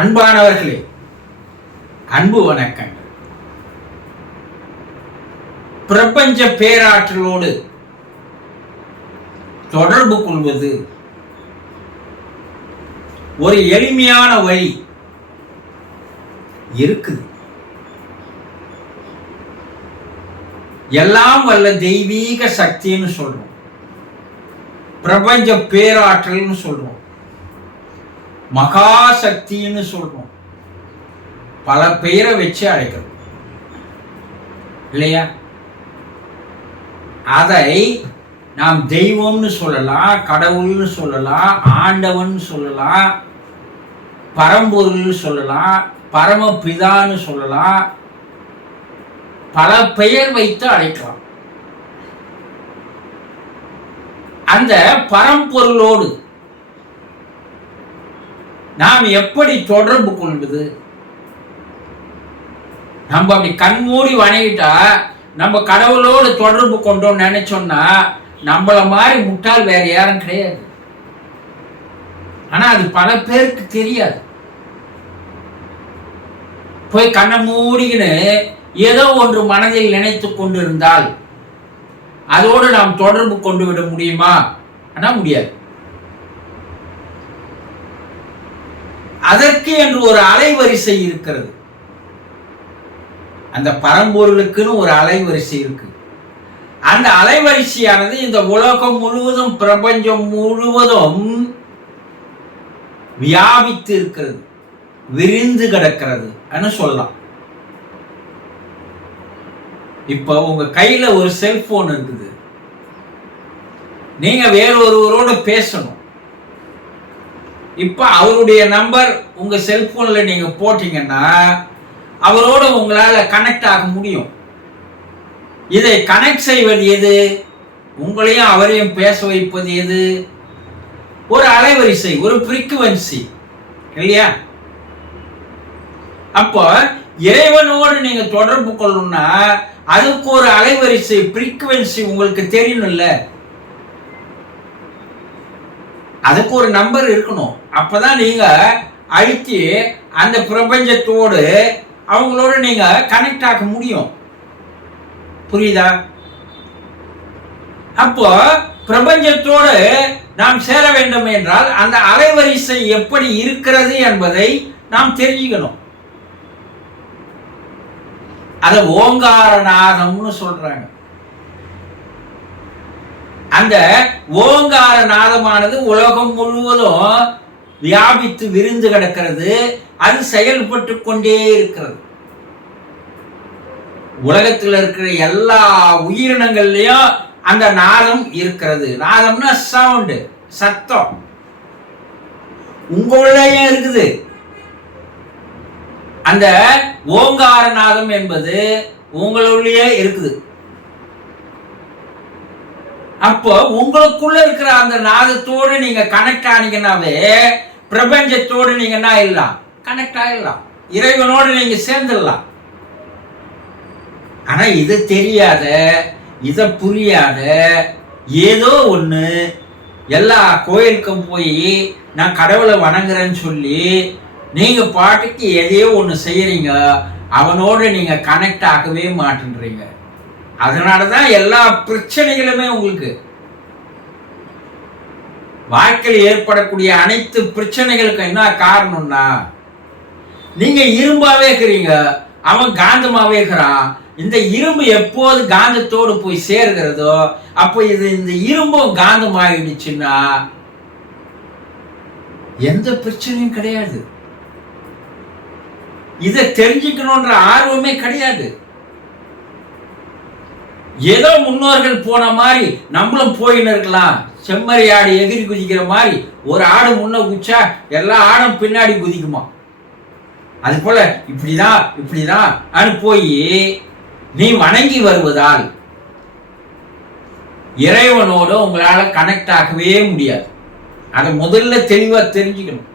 அன்பானவர்களே, அன்பு வணக்கங்கள். பிரபஞ்ச பேராற்றலோடு தொடர்பு கொள்வது ஒரு எளிமையான வழி இருக்குது. எல்லாம் வல்ல தெய்வீக சக்தின்னு சொல்றோம், பிரபஞ்ச பேராற்றல்னு சொல்றோம், மகாசக்தின்னு சொல்றோம், பல பெயரை வச்சு அழைக்கிறோம் இல்லையா? அதை நாம் தெய்வம்னு சொல்லலாம், கடவுள்னு சொல்லலாம், ஆண்டவன் சொல்லலாம், பரம்பொருள்னு சொல்லலாம், பரமபிதான்னு சொல்லலாம், பல பெயர் வைத்து அழைக்கலாம். அந்த பரம்பொருளோடு நாம் எப்படி தொடர்பு கொள்வது? நம்ம அப்படி கண்மூடி வணங்கிட்டா நம்ம கடவுளோடு தொடர்பு கொண்டோம் நினைச்சோம்னா நம்மள மாதிரி முட்டாள் வேற யாரும் கிடையாது. ஆனா அது பல பேருக்கு தெரியாது. போய் கண்ணை மூடிக்கின்னு ஏதோ ஒன்று மனதில் நினைத்து கொண்டு இருந்தால் அதோடு நாம் தொடர்பு கொண்டு விட முடியுமா? ஆனா முடியாது. அதற்கு என்று ஒரு அலைவரிசை இருக்கிறது. அந்த பரம்பொருளுக்குன்னு ஒரு அலைவரிசை இருக்கு. அந்த அலைவரிசையானது இந்த உலகம் முழுவதும், பிரபஞ்சம் முழுவதும் வியாபித்து இருக்கிறது, விரிந்து கிடக்கிறது சொல்லலாம். இப்ப உங்க கையில ஒரு செல்போன் இருக்குது, நீங்க வேறொருவரோட பேசணும். இப்ப அவருடைய நம்பர் உங்க செல்போன்ல நீங்க போட்டீங்கன்னா அவரோட உங்களால கனெக்ட் ஆக முடியும். இதை கனெக்ட் செய்வது எது? உங்களையும் அவரையும் பேச வைப்பது எது? ஒரு அலைவரிசை, ஒரு ஃப்ரீக்குவென்சி இல்லையா? அப்போ இறைவனோடு நீங்க தொடர்பு கொள்ளணும்னா அதுக்கு ஒரு அலைவரிசை, ஃப்ரீக்குவென்சி உங்களுக்கு தெரியணும்ல. அதுக்கு ஒரு நம்பர் இருக்கணும். அப்பதான் நீங்க அழுத்தி அந்த பிரபஞ்சத்தோடு அவங்களோட நீங்க கனெக்ட் ஆக முடியும். புரியுதா? அப்போ பிரபஞ்சத்தோடு நாம் சேர வேண்டும் என்றால் அந்த அலைவரிசை எப்படி இருக்கிறது என்பதை நாம் தெரிஞ்சுக்கணும். அத ஓங்காரநாதம்னு சொல்றாங்க. அந்த ஓங்கார நாதமானது உலகம் முழுவதும் வியாபித்து விரிந்து கிடக்கிறது. அது செயல்பட்டு கொண்டே இருக்கிறது. உலகத்தில் இருக்கிற எல்லா உயிரினங்கள்லயும் அந்த நாதம் இருக்கிறது. நாதம்னா சவுண்டு, சத்தம். உங்களுடையும் இருக்குது. அந்த ஓங்கார நாதம் என்பது உங்களுடைய இருக்குது. அப்போ உங்களுக்குள்ள இருக்கிற அந்த நாதத்தோடு நீங்க கனெக்ட் ஆனீங்கன்னாவே பிரபஞ்சத்தோடு நீங்க என்ன ஆயிடலாம்? கனெக்ட் ஆயிடலாம். இறைவனோடு நீங்க சேர்ந்துடலாம். ஆனா இது தெரியாத, இத புரியாத ஏதோ ஒண்ணு எல்லா கோயிலுக்கும் போய் நான் கடவுளை வணங்குறேன்னு சொல்லி நீங்க பாட்டுக்கு எதையோ ஒண்ணு செய்யறீங்க, அவனோடு நீங்க கனெக்ட் ஆகவே மாட்டேன்றீங்க. அதனாலதான் எல்லா பிரச்சனைகளுமே உங்களுக்கு வாழ்க்கையில் ஏற்படக்கூடிய அனைத்து பிரச்சனைகளுக்கு என்ன காரணம்னா நீங்க இரும்பாவே இருக்கிறீங்க, அவன் காந்தமாவே இருக்கிறான். இந்த இரும்பு எப்போது காந்தத்தோடு போய் சேர்கிறதோ அப்போ இந்த இரும்பும் காந்தம் ஆகிடுச்சுன்னா எந்த பிரச்சனையும் கிடையாது. இதை தெரிஞ்சுக்கணும்ன்ற ஆர்வமே கிடையாது. ஏதோ முன்னோர்கள் போன மாதிரி நம்மளும் போயின்னு இருக்கலாம். செம்மறி ஆடு எகிரி குதிக்கிற மாதிரி ஒரு ஆடு முன்ன குதிச்சா எல்லா ஆடும் பின்னாடி குதிக்குமா? அது போல இப்படிதான் போய் நீ வணங்கி வருவதால் இறைவனோடு உங்களால கனெக்ட் ஆகவே முடியாது. அதை முதல்ல தெளிவா தெரிஞ்சுக்கணும்.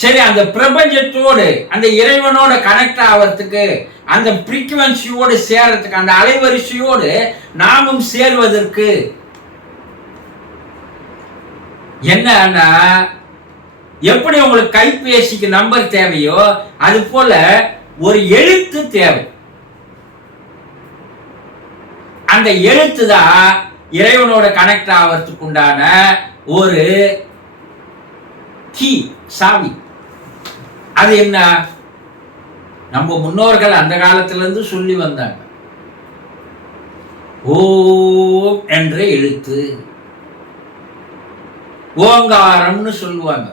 சரி, அந்த பிரபஞ்சத்தோடு அந்த இறைவனோட கனெக்ட் ஆகிறதுக்கு, அந்த ஃப்ரீக்குவென்சியோடு சேர்றதுக்கு, அந்த அலைவரிசையோடு நாமும் சேர்வதற்கு என்னன்னா எப்படி உங்களுக்கு கைபேசிக்கு நம்பர் தேவையோ அது போல ஒரு எழுத்து தேவை. அந்த எழுத்து தான் இறைவனோட கனெக்ட் ஆகிறதுக்கு உண்டான ஒரு கீ, சாவி. அது என்ன? நம்ம முன்னோர்கள் அந்த காலத்துல இருந்து சொல்லி வந்தாங்க. ஓம் என்ற எழுத்து, ஓங்காரம்னு சொல்லுவாங்க.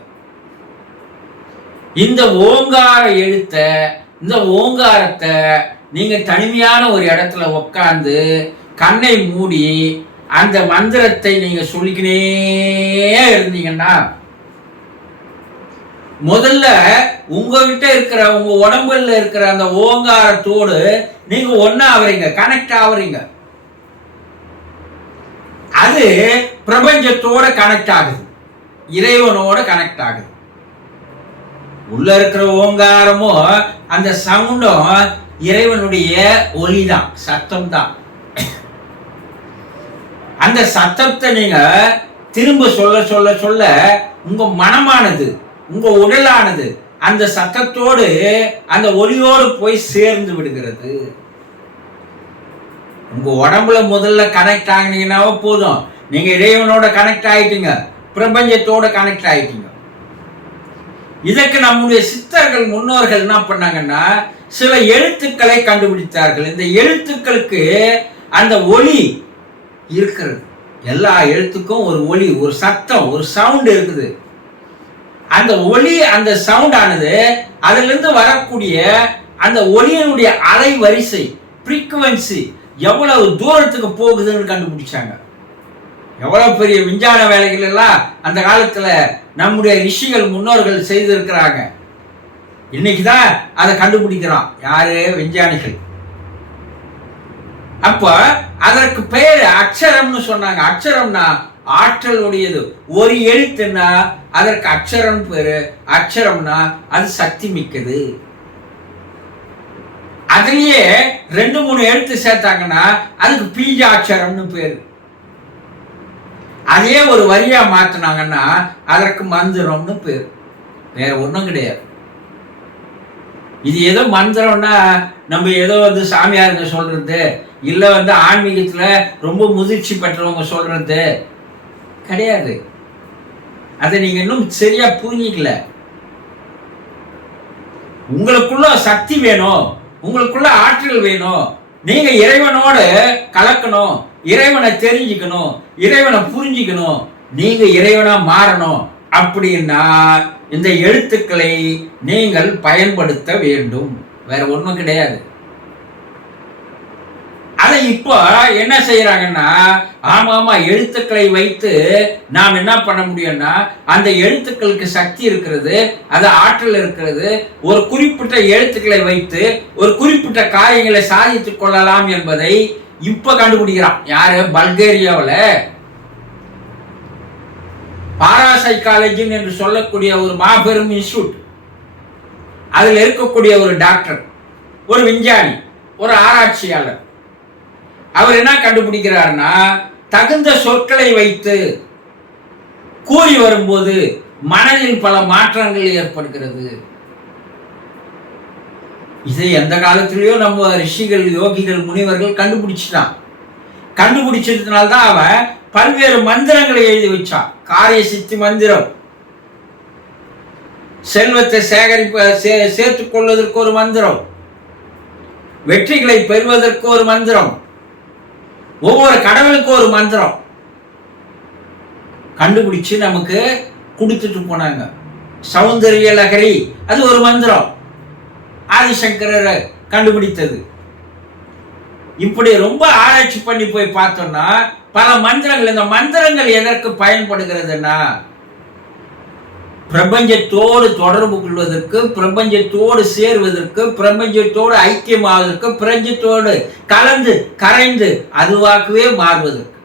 இந்த ஓங்கார எழுத்த, இந்த ஓங்காரத்தை நீங்க தனிமையான ஒரு இடத்துல உட்கார்ந்து கண்ணை மூடி அந்த மந்திரத்தை நீங்க சொல்லிக்கினே இருந்தீங்கன்னா, முதல்ல உங்ககிட்ட இருக்கிற உங்க உடம்புல இருக்கிற அந்த ஓங்காரத்தோடு நீங்க ஒன்னா ஆவறீங்க, கனெக்ட் ஆவறீங்க. அது பிரபஞ்சத்தோட கனெக்ட் ஆகுது, இறைவனோட கனெக்ட் ஆகுது. உள்ள இருக்கிற ஓங்காரமும் அந்த சவுண்டும் இறைவனுடைய ஒலிதான், சத்தம் தான். அந்த சத்தத்தை நீங்க திரும்ப சொல்ல சொல்ல சொல்ல உங்க மனமானது, உங்க உடலானது அந்த சத்தத்தோடு அந்த ஒலியோடு போய் சேர்ந்து விடுகிறது. உங்க உடம்புல முதல்ல கனெக்ட் ஆகினீங்கன்னாவே போதும், நீங்க இறைவனோட கனெக்ட் ஆயிட்டீங்க, பிரபஞ்சத்தோட கனெக்ட் ஆயிட்டீங்க. இதற்கு நம்முடைய சித்தர்கள் முன்னோர்கள் என்ன பண்ணாங்கன்னா, சில எழுத்துக்களை கண்டுபிடித்தார்கள். இந்த எழுத்துக்களுக்கு அந்த ஒலி இருக்கிறது. எல்லா எழுத்துக்கும் ஒரு ஒலி, ஒரு சத்தம், ஒரு சவுண்ட் இருக்குது. அந்த ஒலி, அந்த சவுண்ட் ஆனது அதுல இருந்து வரக்கூடிய அந்த ஒலியினுடைய அலை வரிசை, ஃப்ரீக்குவன்சி எவ்வளவு தூரத்துக்கு போகுதுன்னு கண்டுபிடிச்சாங்க. எவ்வளவு பெரிய விஞ்ஞான வேலைகள் எல்லாம் அந்த காலத்துல நம்முடைய ரிஷிகள் முன்னோர்கள் செய்திருக்கிறாங்க. இன்னைக்குதான் அதை கண்டுபிடிக்கிறான் யாரு? விஞ்ஞானிகள். அப்ப அதற்கு பேரு அக்ஷரம்னு சொன்னாங்க. அக்ஷரம்னா ஆற்றல் உடையது. ஒரு எழுத்துன்னா அதற்கு அக்ஷரம் பேரு. அக்ஷரம்னா அது சக்தி மிக்கது. அதுலயே 2-3 எழுத்து சேர்த்தாங்கன்னா அதுக்கு பீஜாட்சரம்னு பேரு. அதே ஒரு வரியா மாத்தினாங்கன்னா அதற்கு மந்திரம்னு பேரு. வேற ஒண்ணும் கிடையாது. இது ஏதோ மந்திரம்னா நம்ம ஏதோ சாமியாருங்க சொல்றது, இல்ல ஆன்மீகத்துல ரொம்ப முதிர்ச்சி பெற்றவங்க சொல்றது கிடையாது. அதை நீங்க இன்னும் சரியா புரிஞ்சிக்கல. உங்களுக்குள்ள சக்தி வேணும், உங்களுக்குள்ள ஆற்றல் வேணும். நீங்க இறைவனோடு கலக்கணும், இறைவனை தெரிஞ்சுக்கணும், இறைவனை புரிஞ்சுக்கணும், நீங்க இறைவனா மாறணும். அப்படின்னா இந்த எழுத்துக்களை நீங்கள் பயன்படுத்த வேண்டும். வேற ஒண்ணும் கிடையாது. அதை இப்போ என்ன செய்யறாங்கன்னா, ஆமா எழுத்துக்களை வைத்து நாம் என்ன பண்ண முடியும்னா, அந்த எழுத்துக்களுக்கு சக்தி இருக்கிறது, அது ஆற்றல் இருக்கிறது. ஒரு குறிப்பிட்ட எழுத்துக்களை வைத்து ஒரு குறிப்பிட்ட காரியங்களை சாதித்துக் கொள்ளலாம் என்பதை இப்ப கண்டுபிடிக்கிறான். யாரு? பல்கேரியாவில் பாராசைக்காலஜி என்று சொல்லக்கூடிய ஒரு மாபெரும் இன்ஸ்டியூட், அதில் இருக்கக்கூடிய ஒரு டாக்டர், ஒரு விஞ்ஞானி, ஒரு ஆராய்ச்சியாளர், அவர் என்ன கண்டுபிடிக்கிறார்னா, தகுந்த சொற்களை வைத்து கூறி வரும்போது மனதில் பல மாற்றங்கள் ஏற்படுகிறது. இதை எந்த காலத்திலேயோ நம்ம ரிஷிகள், யோகிகள், முனிவர்கள் கண்டுபிடிச்சிட்டான். கண்டுபிடிச்சதுனால்தான் அவன் பல்வேறு மந்திரங்களை எழுதி வச்சான். காரிய சித்தி மந்திரம், செல்வத்தை சேர்த்துக் கொள்வதற்கு ஒரு மந்திரம், வெற்றிகளை பெறுவதற்கு ஒரு மந்திரம், ஒவ்வொரு கடவுளுக்கு ஒரு மந்திரம் கண்டுபிடிச்சு நமக்கு கொடுத்துட்டு போனாங்க. சௌந்தரிய லகரி அது ஒரு மந்திரம், ஆதிசங்கரர் கண்டுபிடித்தது. இப்படி ரொம்ப ஆராய்ச்சி பண்ணி போய் பார்த்தோம்னா பல மந்திரங்கள். இந்த மந்திரங்கள் எதற்கு பயன்படுகிறதுனா, பிரபஞ்சத்தோடு தொடர்பு கொள்வதற்கு, பிரபஞ்சத்தோடு சேர்வதற்கு, பிரபஞ்சத்தோடு ஐக்கியமாவதற்கு, பிரபஞ்சத்தோடு கலந்து கரைந்து அதுவாகவே மாறுவதற்கு.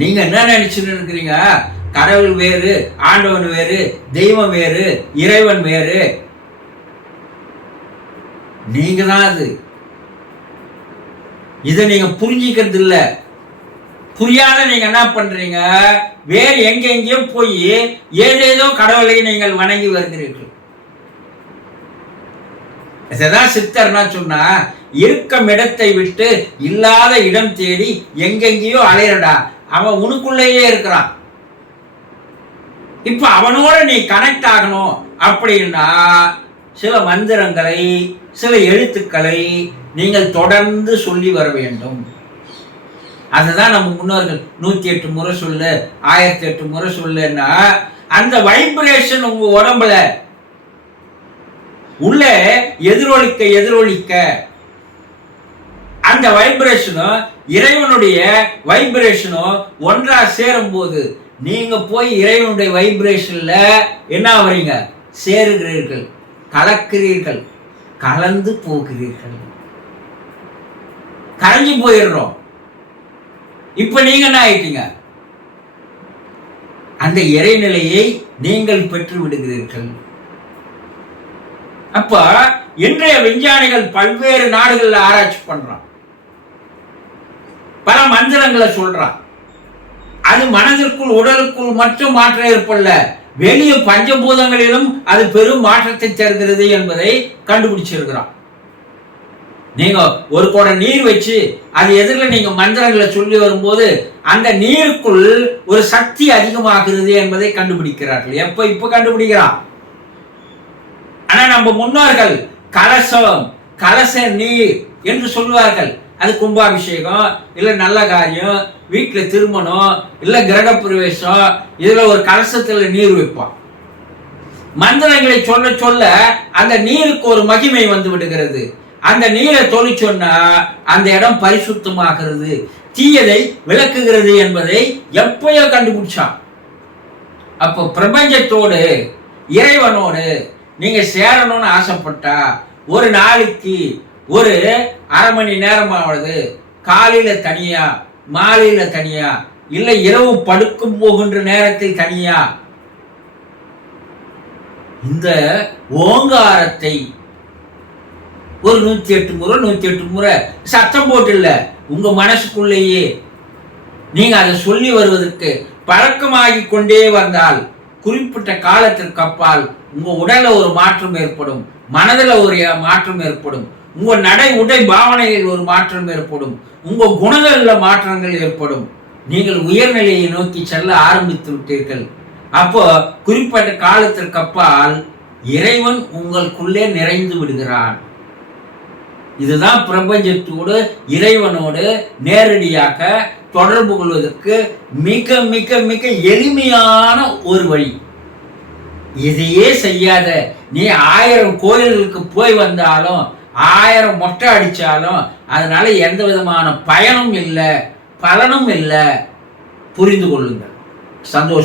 நீங்க என்ன நினைச்சுட்டு இருக்கிறீங்க? கடவுள் வேறு, ஆண்டவன் வேறு, தெய்வம் வேறு, இறைவன் வேறு. நீங்க தான் அது. இதை நீங்க புரிஞ்சிக்கிறது இல்லை. புரியாத நீங்க என்ன பண்றீங்க, வேறு எங்கெங்கேயோ போய் ஏதேதோ கடவுளை நீங்கள் வணங்கி வருகிறீர்கள். இதுதான் சித்தர்னா சொன்னா, இருக்கும் இடத்தை விட்டு இல்லாத இடம் தேடி எங்கெங்கேயோ அலையறடா. அவன் உனக்குள்ளேயே இருக்கிறான். இப்ப அவனோட நீ கனெக்ட் ஆகணும் அப்படின்னா சில மந்திரங்களை, சில எழுத்துக்களை நீங்கள் தொடர்ந்து சொல்லி வர வேண்டும். அதுதான் நம்ம முன்னோர்கள் 108 முறை சொல்லு, 1008 முறை சொல்லுன்னா அந்த வைப்ரேஷன் உங்க உடம்புல உள்ள எதிரொலிக்க எதிரொலிக்க அந்த வைப்ரேஷனும் இறைவனுடைய வைப்ரேஷனும் ஒன்றா சேரும் போது நீங்க போய் இறைவனுடைய வைப்ரேஷன்ல என்ன ஆவறீங்க, சேருகிறீர்கள், கலக்கிறீர்கள், கலந்து போகிறீர்கள், கரைஞ்சி போயிடுறோம். இப்ப நீங்க என்ன ஆயிட்டீங்க, அந்த இறைநிலையை நீங்கள் பெற்று விடுகிறீர்கள். அப்ப இன்றைய விஞ்ஞானிகள் பல்வேறு நாடுகள்ல ஆராய்ச்சி பண்றான், பல மந்திரங்களை சொல்றான். அது மனதிற்குள் உடலுக்குள் மட்டும் மாற்றம் ஏற்படல, வெளிய பஞ்சபூதங்களிலும் அது பெரும் மாற்றத்தை தருகிறது என்பதை கண்டுபிடிச்சிருக்கிறான். நீங்க ஒரு குடம் நீர் வச்சு அது எதிரில் நீங்க மந்திரங்களை சொல்லி வரும்போது அந்த நீருக்குள் ஒரு சக்தி அதிகமாகிறது என்பதை கண்டுபிடிக்கிறார்கள். இப்ப கண்டுபிடிக்கிறான். ஆனா நம்ம முன்னோர்கள் கலசம், கலச நீர் என்று சொல்லுவார்கள். அது கும்பாபிஷேகம், இல்ல நல்ல காரியம், வீட்டுல திருமணம், இல்ல கிரக பிரவேசம், இதுல ஒரு கலசத்துல நீர் வைப்பான். மந்திரங்களை சொல்ல சொல்ல அந்த நீருக்கு ஒரு மகிமை வந்து விடுகிறது. அந்த நீரை தொழி சொன்னா அந்த இடம் பரிசுத்தமாகிறது, தீயதை விளக்குகிறது என்பதை எப்பயோ கண்டுபிடிச்சான். அப்போ பிரபஞ்சத்தோடு இறைவனோடு நீங்க சேரணும்னு ஆசைப்பட்டா ஒரு நாளைக்கு ஒரு அரை மணி நேரமாவது காலையில தனியா, மாலையில தனியா, இல்ல இரவு படுக்கும் போகின்ற நேரத்தில் தனியா இந்த ஓங்காரத்தை ஒரு 108 முறை 108 முறை சத்தம் போட்டு இல்ல, உங்க மனசுக்குள்ளேயே நீங்க அதை சொல்லி வருவதற்கு பழக்கமாகி கொண்டே வந்தால் குறிப்பிட்ட காலத்திற்கு அப்பால் உங்க உடல்ல ஒரு மாற்றம் ஏற்படும், மனதில் ஒரு மாற்றம் ஏற்படும், உங்க நடை உடை பாவனையில் ஒரு மாற்றம் ஏற்படும், உங்க குணங்கள்ல மாற்றங்கள் ஏற்படும். நீங்கள் உயர்நிலையை நோக்கி செல்ல ஆரம்பித்து விட்டீர்கள். அப்போ குறிப்பிட்ட காலத்திற்கு அப்பால் இறைவன் உங்களுக்குள்ளே நிறைந்து விடுகிறான். இதுதான் பிரபஞ்சத்தோடு இறைவனோடு நேரடியாக தொடர்பு கொள்வதற்கு மிக மிக மிக எளிமையான ஒரு வழி. இதையே செய்யாத நீ 1000 கோயில்களுக்கு போய் வந்தாலும் 1000 மொட்டை அடிச்சாலும் அதனால எந்த விதமான பயனும் இல்லை, பலனும் இல்லை. புரிந்து கொள்ளுங்கள். சந்தோஷம்.